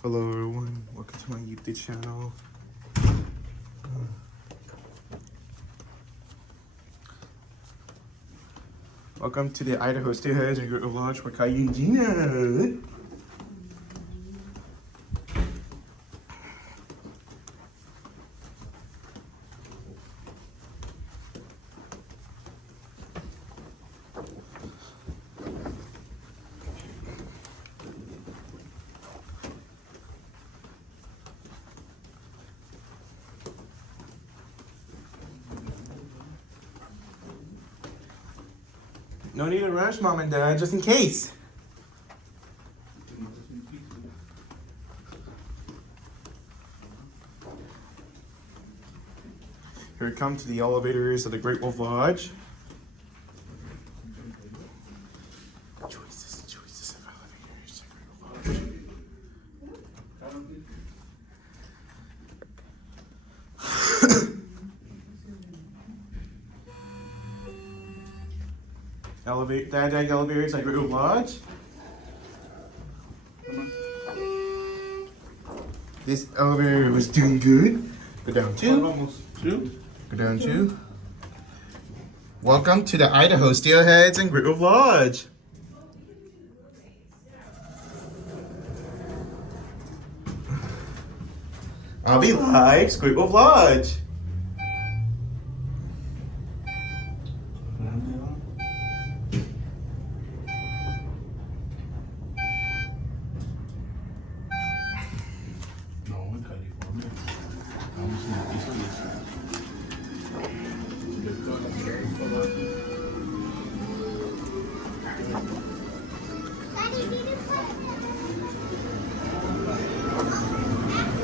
Hello everyone, welcome to my YouTube channel. Welcome to the Idaho Steelheads and Group Lodge for CAILLOU and GINA. No need to rush, Mom and Dad, just in case. Here we come to the elevators of the Great Wolf Lodge. Choices of elevators at Great Wolf Lodge. Dad elevators at Great Wolf Lodge. This elevator was doing good. Go down two. Go down two. Welcome to the Idaho Steelheads and Great Wolf Lodge. Avi likes Great Wolf Lodge.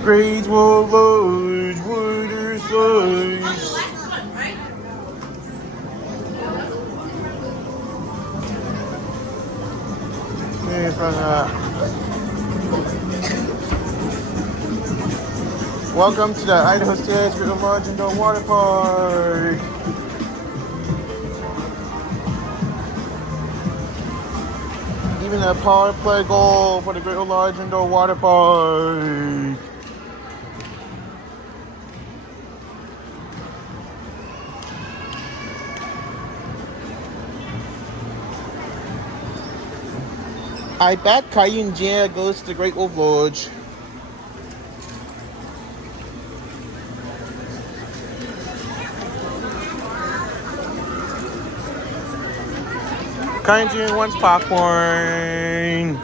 Great Wolf Lodge, water slides. Welcome to the Idaho Steelheads Great Wolf Lodge Indoor Water Park. Even a power play goal for the Great Wolf Lodge Indoor Water Park. I bet CAILLOU and GINA goes to the Great Wolf Lodge. CAILLOU and GINA wants popcorn.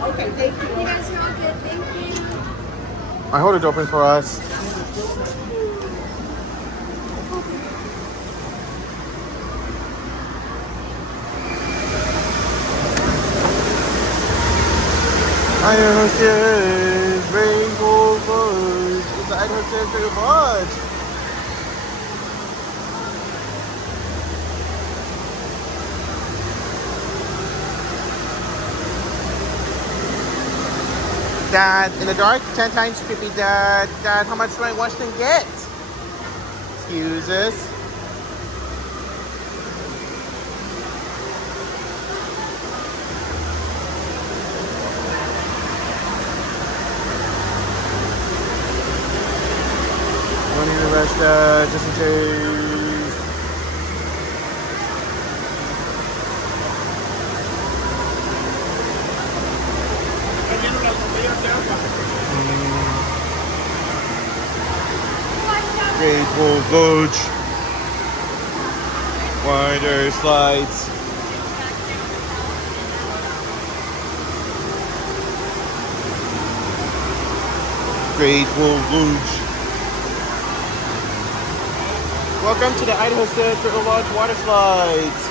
Okay, thank you. You guys are all good, thank you. I hold it open for us. Idaho Steelheads, Rainbow Lodge. It's the Idaho Steelheads Great Wolf Lodge. Dad, in the dark, 10 times creepy, Dad. Dad, how much do I wash and get? Excuse us. Don't need to rush, Dad, just in case. Great Wolf Lodge. Wider slides. Great Wolf Lodge. Welcome to the Idaho Steelheads Great Wolf Lodge water slides.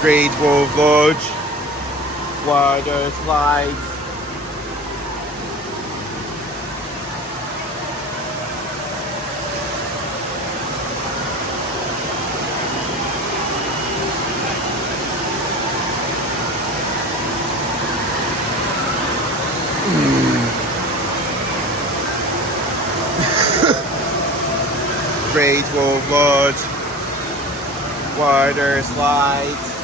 Great Wolf Lodge. Water slides. graceful floats, water slides.